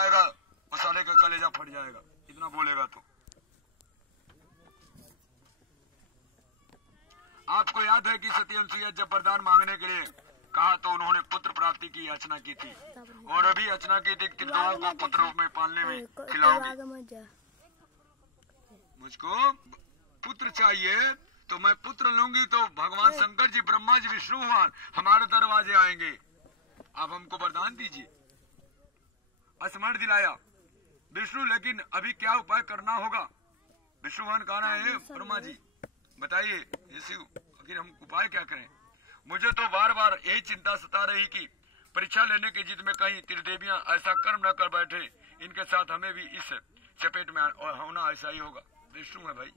आएगा वो साले का कलेजा फट जाएगा, इतना बोलेगा तो। आपको याद है कि सती अनुसुईया जब वरदान मांगने के लिए कहा तो उन्होंने पुत्र प्राप्ति की याचना की थी, और अभी याचना की थी त्रिदेवों को पुत्र रूप में पालने में खिलाऊंगी। मुझको पुत्र चाहिए तो मैं पुत्र लूंगी तो भगवान शंकर जी, ब्रह्मा जी, विष्णु भगवान हमारे दरवाजे आएंगे। आप हमको वरदान दीजिए। स्मरण दिलाया विष्णु, लेकिन अभी क्या उपाय करना होगा? विष्णु भगवान कह रहे हैं ब्रह्मा जी बताइए आखिर हम उपाय क्या करें? मुझे तो बार बार यही चिंता सता रही कि परीक्षा लेने की जिद में कहीं त्रिदेवियां ऐसा कर्म न कर बैठे, इनके साथ हमें भी इस चपेट में होना ऐसा ही होगा। विष्णु है भाई,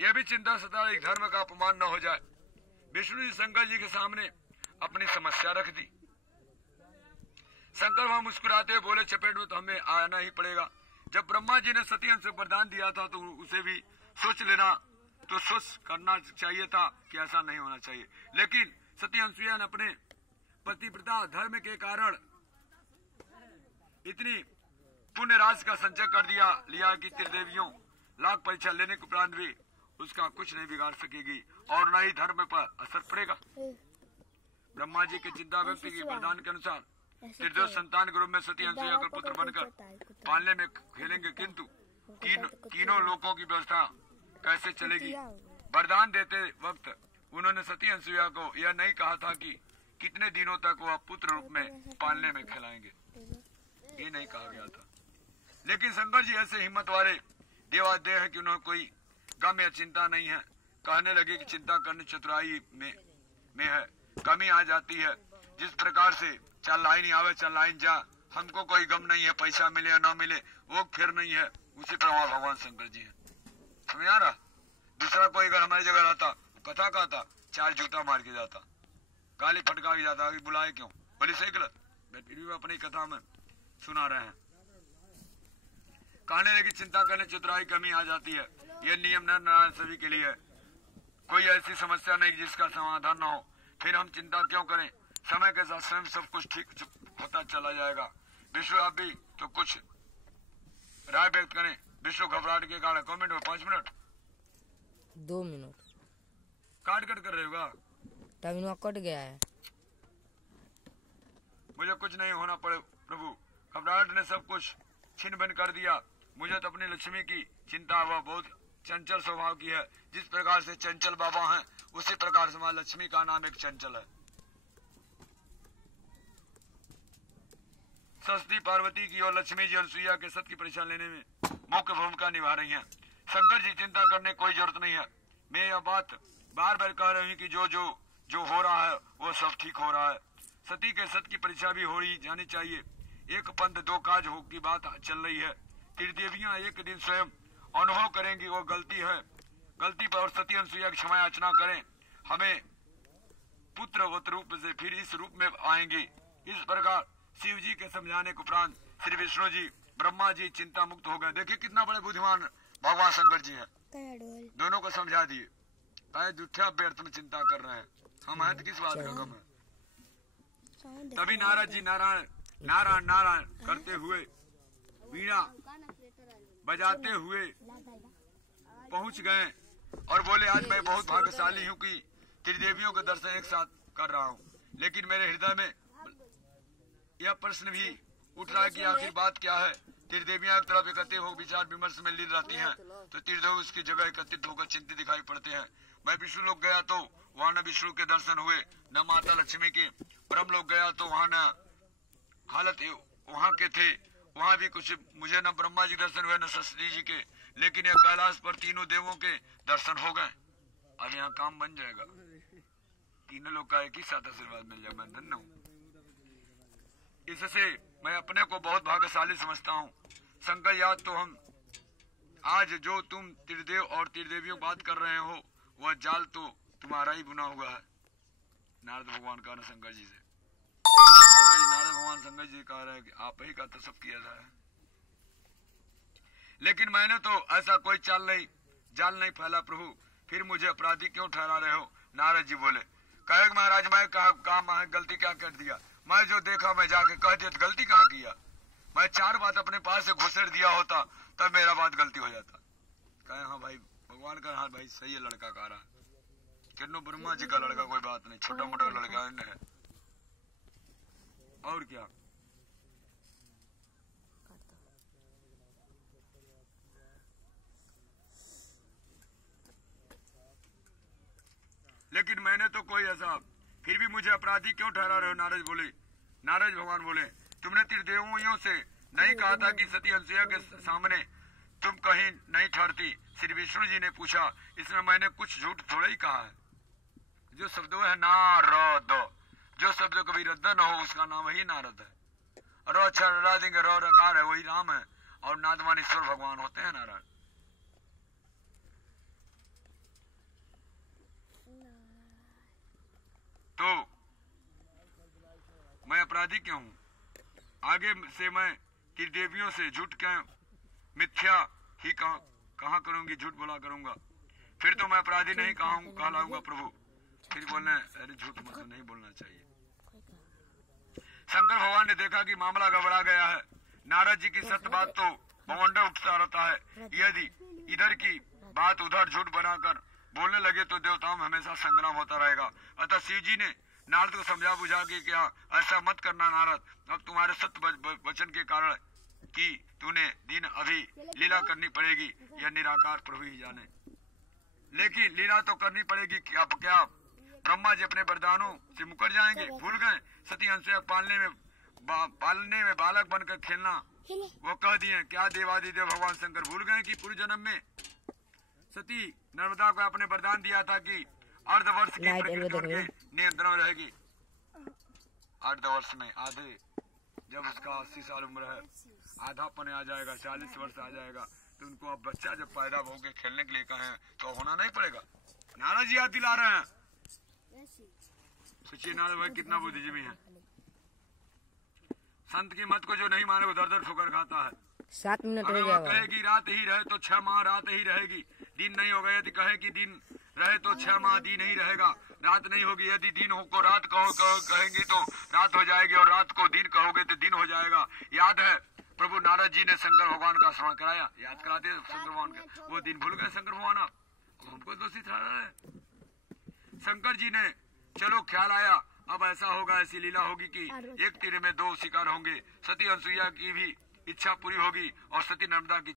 यह भी चिंता सता रही धर्म का अपमान न हो जाए। विष्णु जी शंकर जी के सामने अपनी समस्या रख दी। शंकर वहां मुस्कुराते हुए बोले चपेट में तो हमें आना ही पड़ेगा। जब ब्रह्मा जी ने सती अंश वरदान दिया था तो उसे भी सोच लेना, तो सोच करना चाहिए था कि ऐसा नहीं होना चाहिए। लेकिन सती अनुसुईया ने अपने पतिव्रता धर्म के कारण इतनी पुण्य राशि का संचय कर लिया कि त्रिदेवियों लाख परीक्षा लेने के उपरांत भी उसका कुछ नहीं बिगाड़ सकेगी और न ही धर्म पर असर पड़ेगा। ब्रह्मा जी की चिंता व्यक्त की वरदान के अनुसार त्रिदेव संतान के रूप में सती अनुसुईया का पुत्र बनकर पालने में खेलेंगे, किंतु तीनों लोकों की व्यवस्था कैसे चलेगी? वरदान देते वक्त उन्होंने सती अनुसुईया को यह नहीं कहा था कि कितने दिनों तक वह पुत्र रूप में पालने में खिलाएंगे, ये नहीं कहा गया था। लेकिन शंकर जी ऐसे हिम्मत वाले देवादेव है कि उन्हें कोई गम या चिंता नहीं है। कहने लगे कि चिंता करने चतुराई में है, कमी आ जाती है। जिस प्रकार से चल लाइन आवे चल लाइन जा, हमको कोई गम नहीं है, पैसा मिले या न मिले वो फिर नहीं है, उसी प्रकार भगवान शंकर जी है। समझ आ रहा? दूसरा कोई अगर हमारी जगह रहता, कथा कहता, चार जूता मार के जाता, गाली फटका के जाता, बुलाए क्यों? बोली सही गलत, फिर भी अपनी कथा में सुना रहे हैं। कहने लगी चिंता करने चतुराई कमी आ जाती है, यह नियम नर नारायण सभी के लिए है। कोई ऐसी समस्या नहीं जिसका समाधान न हो, फिर हम चिंता क्यों करें? समय के साथ स्वयं सब कुछ ठीक होता चला जाएगा। विष्णु आप भी तो कुछ राय व्यक्त करें। विष्णु घबराहट के कारण 2 मिनट में 5 मिनट 2 मिनट काट कर रहे होगा, टाइम कट गया है। मुझे कुछ नहीं होना पड़े प्रभु, घबराहट ने सब कुछ छिन्न भिन्न कर दिया। मुझे तो अपनी लक्ष्मी की चिंता, वह बहुत चंचल स्वभाव की है। जिस प्रकार से चंचल बाबा हैं उसी प्रकार से मां लक्ष्मी का नाम एक चंचल है। सरस्वती पार्वती की और लक्ष्मी जी अनुसुईया के सत की परीक्षा लेने में मुख्य भूमिका निभा रही हैं। शंकर जी चिंता करने कोई जरूरत नहीं है। मैं यह बात बार बार कह रही हूँ कि जो हो रहा है वो सब ठीक हो रहा है। सती के सत की परीक्षा भी हो ही जानी चाहिए। एक पंथ दो काज हो की बात चल रही है। त्रिदेवियां एक दिन स्वयं अनुभव करेंगी वो गलती है, गलती पर और सती अनुसुईया की क्षमा याचना करें। हमें पुत्र रूप से फिर इस रूप में आएंगे। इस प्रकार शिव जी के समझाने के उपरांत श्री विष्णु जी ब्रह्मा जी चिंता मुक्त हो गए। देखिए कितना बड़े बुद्धिमान भगवान शंकर जी है, दोनों को समझा दिए। दुष्या व्यर्थ में चिंता कर रहे हैं, हम हैं तो किस बात का गम है? तभी नारद जी नारायण नारायण नारायण करते हुए वीणा बजाते हुए पहुंच गए और बोले आज मैं बहुत भाग्यशाली हूँ कि त्रिदेवियों के दर्शन एक साथ कर रहा हूँ। लेकिन मेरे हृदय में यह प्रश्न भी उठ रहा है कि आखिर बात क्या है? त्रिदेवियां एक तरफ एकत्रित हो विचार विमर्श में लीन रहती हैं, तो त्रिदेव उसकी जगह एकत्रित होकर चिंतित दिखाई पड़ते हैं। मैं विष्णु लोक गया तो वहाँ न विष्णु के दर्शन हुए न माता लक्ष्मी के। ब्रह्म लोक गया तो वहाँ न हालत वहाँ के थे, वहाँ भी कुछ मुझे न ब्रह्मा जी दर्शन हुए न सरस्वती जी के। लेकिन यह कैलाश पर तीनों देवों के दर्शन हो गए। अब यहाँ काम बन जाएगा, तीनों लोग का एक ही साथ आशीर्वाद मिल जाए। मैं धन्य हूँ। इससे मैं अपने को बहुत भाग्यशाली समझता हूँ। शंकर याद तो हम आज जो तुम त्रिदेव और त्रिदेवियों बात कर रहे हो वह जाल तो तुम्हारा ही बुना हुआ है। नारद भगवान का शंकर जी से शंकर जी नारद भगवान शंकर जी कह रहे हैं कि आप ही का तो सब किया था, लेकिन मैंने तो ऐसा कोई जाल नहीं फैला प्रभु, फिर मुझे अपराधी क्यों ठहरा रहे हो? नारद जी बोले कहे महाराज मैं कहा गलती क्या कर दिया? मैं जो देखा मैं जाके कह दिया तो गलती कहाँ किया। मैं 4 बात अपने पास से घुसेड़ दिया होता तब मेरा बात गलती हो जाता। कहे हाँ भाई भगवान का, हाँ भाई सही है लड़का कह रहा है। किन्नो ब्रह्मा जी का लड़का कोई बात नहीं, छोटा मोटा लड़का है और क्या। लेकिन मैंने तो कोई ऐसा, फिर भी मुझे अपराधी क्यों ठहरा रहे हो? नारद बोले, नारद भगवान बोले, तुमने त्रिदेवियों से नहीं कहा था कि सती अनुसुईया के सामने तुम कहीं नहीं ठहरती? श्री विष्णु जी ने पूछा, इसमें मैंने कुछ झूठ थोड़ा ही कहा है। जो शब्द है नारद, जो शब्द कभी रद्द न हो उसका नाम ही नारद है। रो अक्षर रा देंगे, रो रकार है वही राम है, और नादवान ईश्वर भगवान होते हैं नारायण। तो मैं अपराधी क्यों हूं? आगे से मैं त्रिदेवियों से झूठ क्या मिथ्या ही कहा करूंगी, झूठ बोला करूंगा। फिर तो मैं अपराधी नहीं कहलाऊंगा प्रभु। फिर बोलने अरे झूठ मतलब नहीं बोलना चाहिए। शंकर भगवान ने देखा कि मामला गड़बड़ा गया है। नारद जी की सत्य बात तो बवंडर उठता रहता है, यदि इधर की बात उधर झूठ बनाकर बोलने लगे तो देवताओं में हमेशा संग्राम होता रहेगा। अतः शिव जी ने नारद को समझा बुझा के, क्या ऐसा मत करना नारद, अब तुम्हारे सत्य वचन के कारण कि तूने दिन अभी लीला करनी पड़ेगी, यह निराकार प्रभु ही जाने। लेकिन लीला तो करनी पड़ेगी। क्या ब्रह्मा जी अपने वरदानों से मुकर जाएंगे? भूल गए सती अनुसुईया पालने में बालक बनकर खेलना वो कह दिए। क्या देवादिदेव भगवान शंकर भूल गए कि पूर्व जन्म में सती नर्मदा को अपने वरदान दिया था कि अर्धवर्ष की प्रकृति नियंत्रण में रहेगी। अर्धवर्ष में आधे, जब उसका 80 साल उम्र है, आधापन आ जाएगा, 40 वर्ष आ जाएगा, तो उनको अब बच्चा जब पैदा होके खेलने के लिए कहें तो होना नहीं पड़ेगा। नारद जी याद दिला रहे हैं। सोचिए नारद भाई कितना बुद्धिजीवी है। संत की मत को जो नहीं माने वो दर दर ठोकर खाता है। 7 मिनट हो अगर गया। वो कहे कि रात ही रहे तो 6 माह रात ही रहेगी, दिन नहीं होगा। यदि कहे कि दिन रहे तो 6 माह दिन ही रहेगा, रात नहीं होगी। यदि दिन को रात कहेंगे तो रात हो जाएगी, और रात को दिन कहोगे तो दिन हो जाएगा। याद है प्रभु नारद जी ने शंकर भगवान का स्मरण कराया, याद कराते शंकर भगवान का। वो दिन भूल गए शंकर भगवान, अब हमको दोषी ठहरा है। शंकर जी ने चलो ख्याल आया, अब ऐसा होगा, ऐसी लीला होगी कि एक तीर में 2 शिकार होंगे। सती अनुसुईया की भी इच्छा पूरी होगी और सती नर्मदा की